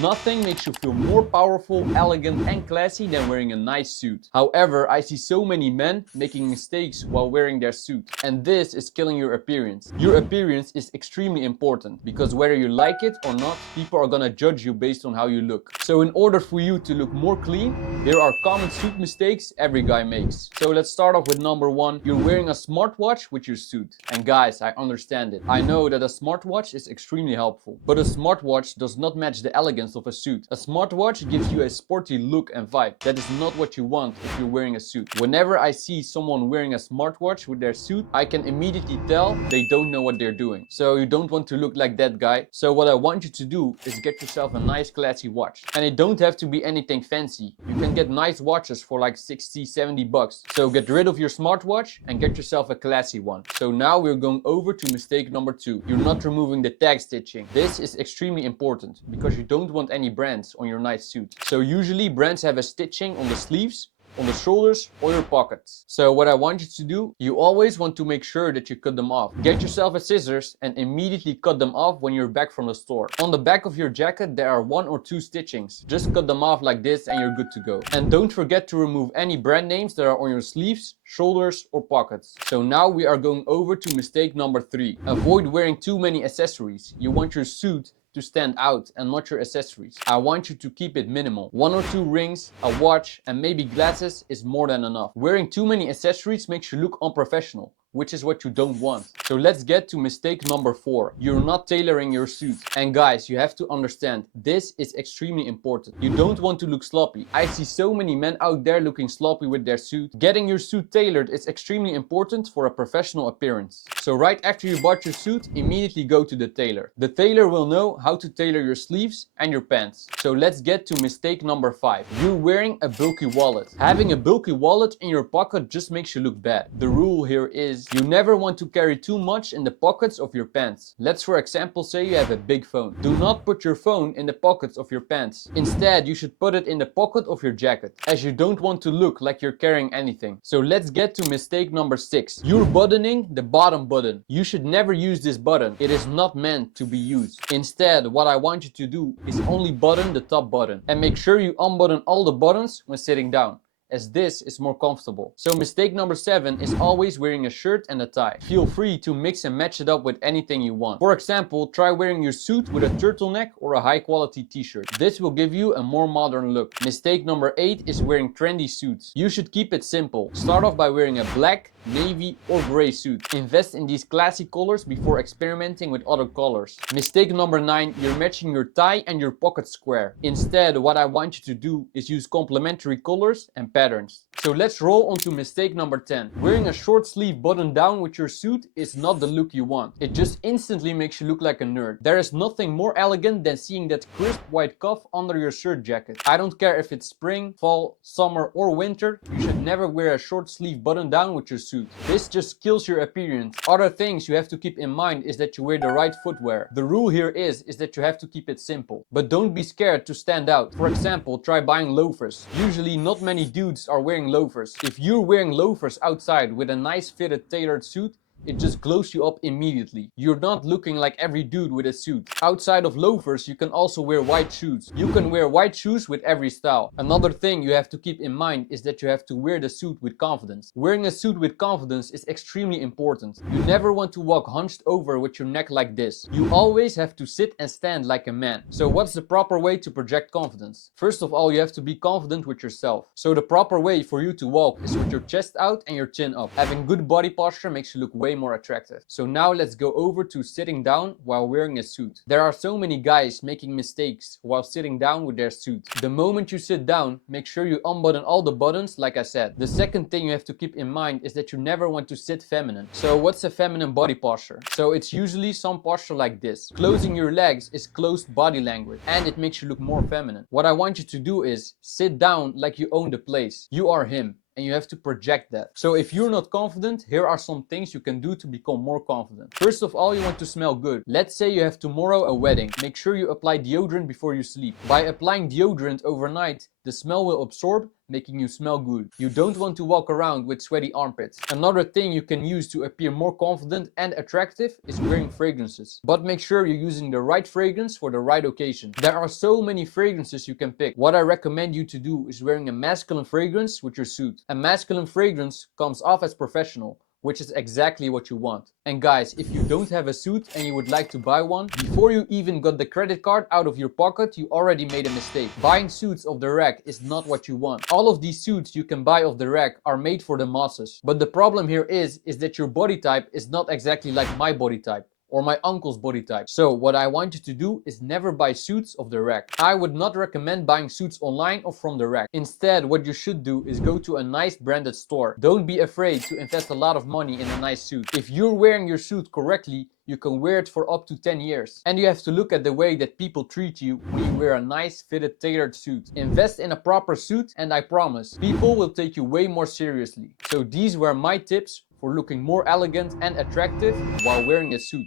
Nothing makes you feel more powerful, elegant and classy than wearing a nice suit. However, I see so many men making mistakes while wearing their suit, and this is killing your appearance. Your appearance is extremely important because whether you like it or not, people are gonna judge you based on how you look. So in order for you to look more clean, here are common suit mistakes every guy makes. So let's start off with number one. You're wearing a smartwatch with your suit. And guys, I understand it. I know that a smartwatch is extremely helpful, but a smartwatch does not match the elegance of a suit. A smartwatch gives you a sporty look and vibe. That is not what you want if you're wearing a suit. Whenever I see someone wearing a smartwatch with their suit, I can immediately tell they don't know what they're doing. So you don't want to look like that guy. So what I want you to do is get yourself a nice classy watch. And it don't have to be anything fancy. You can get nice watches for like 60, 70 bucks. So get rid of your smartwatch and get yourself a classy one. So now we're going over to mistake number two. You're not removing the tag stitching. This is extremely important because you don't want any brands on your nice suit. So usually brands have a stitching on the sleeves, on the shoulders or your pockets. So what I want you to do, you always want to make sure that you cut them off. Get yourself a scissors and immediately cut them off when you're back from the store. On the back of your jacket there are 1 or 2 stitchings. Just cut them off like this and you're good to go. And don't forget to remove any brand names that are on your sleeves, shoulders or pockets. So now we are going over to mistake number 3. Avoid wearing too many accessories. You want your suit to stand out and not your accessories. I want you to keep it minimal. 1 or 2 rings, a watch and maybe glasses is more than enough. Wearing too many accessories makes you look unprofessional, which is what you don't want. So let's get to mistake number 4. You're not tailoring your suit. And guys, you have to understand, this is extremely important. You don't want to look sloppy. I see so many men out there looking sloppy with their suit. Getting your suit tailored is extremely important for a professional appearance. So right after you bought your suit, immediately go to the tailor. The tailor will know how to tailor your sleeves and your pants. So let's get to mistake number 5. You're wearing a bulky wallet. Having a bulky wallet in your pocket just makes you look bad. The rule here is you never want to carry too much in the pockets of your pants. Let's for example say you have a big phone. Do not put your phone in the pockets of your pants. Instead, you should put it in the pocket of your jacket, as you don't want to look like you're carrying anything. So let's get to mistake number 6. You're buttoning the bottom button. You should never use this button. It is not meant to be used. Instead, what I want you to do is only button the top button. And make sure you unbutton all the buttons when sitting down, as this is more comfortable. So mistake number 7 is always wearing a shirt and a tie. Feel free to mix and match it up with anything you want. For example, try wearing your suit with a turtleneck or a high quality t-shirt. This will give you a more modern look. Mistake number 8 is wearing trendy suits. You should keep it simple. Start off by wearing a black, navy or gray suit. Invest in these classy colors before experimenting with other colors. Mistake number 9, you're matching your tie and your pocket square. Instead, what I want you to do is use complementary colors and patterns. So let's roll on to mistake number 10. Wearing a short sleeve button down with your suit is not the look you want. It just instantly makes you look like a nerd. There is nothing more elegant than seeing that crisp white cuff under your shirt jacket. I don't care if it's spring, fall, summer or winter, you should never wear a short sleeve button down with your suit. This just kills your appearance. Other things you have to keep in mind is that you wear the right footwear. The rule here is that you have to keep it simple. But don't be scared to stand out. For example, try buying loafers. Usually not many dudes are wearing loafers. If you're wearing loafers outside with a nice fitted tailored suit, it just glows you up immediately. You're not looking like every dude with a suit. Outside of loafers, you can also wear white shoes. You can wear white shoes with every style. Another thing you have to keep in mind is that you have to wear the suit with confidence. Wearing a suit with confidence is extremely important. You never want to walk hunched over with your neck like this. You always have to sit and stand like a man. So what's the proper way to project confidence? First of all, you have to be confident with yourself. So the proper way for you to walk is with your chest out and your chin up. Having good body posture makes you look way more attractive. So now let's go over to sitting down while wearing a suit. There are so many guys making mistakes while sitting down with their suit. The moment you sit down, make sure you unbutton all the buttons like I said. The second thing you have to keep in mind is that you never want to sit feminine. So what's a feminine body posture? So it's usually some posture like this. Closing your legs is closed body language and it makes you look more feminine. What I want you to do is sit down like you own the place. You are him. And you have to project that. So if you're not confident, here are some things you can do to become more confident. First of all, you want to smell good. Let's say you have tomorrow a wedding. Make sure you apply deodorant before you sleep. By applying deodorant overnight, the smell will absorb making you smell good. You don't want to walk around with sweaty armpits. Another thing you can use to appear more confident and attractive is wearing fragrances. But make sure you're using the right fragrance for the right occasion. There are so many fragrances you can pick. What I recommend you to do is wearing a masculine fragrance with your suit. A masculine fragrance comes off as professional, which is exactly what you want. And guys, if you don't have a suit and you would like to buy one, before you even got the credit card out of your pocket, you already made a mistake. Buying suits off the rack is not what you want. All of these suits you can buy off the rack are made for the masses. But the problem here is that your body type is not exactly like my body type or my uncle's body type. So what I want you to do is never buy suits off the rack. I would not recommend buying suits online or from the rack. Instead, what you should do is go to a nice branded store. Don't be afraid to invest a lot of money in a nice suit. If you're wearing your suit correctly, you can wear it for up to 10 years. And you have to look at the way that people treat you when you wear a nice fitted tailored suit. Invest in a proper suit and I promise, people will take you way more seriously. So these were my tips for looking more elegant and attractive while wearing a suit.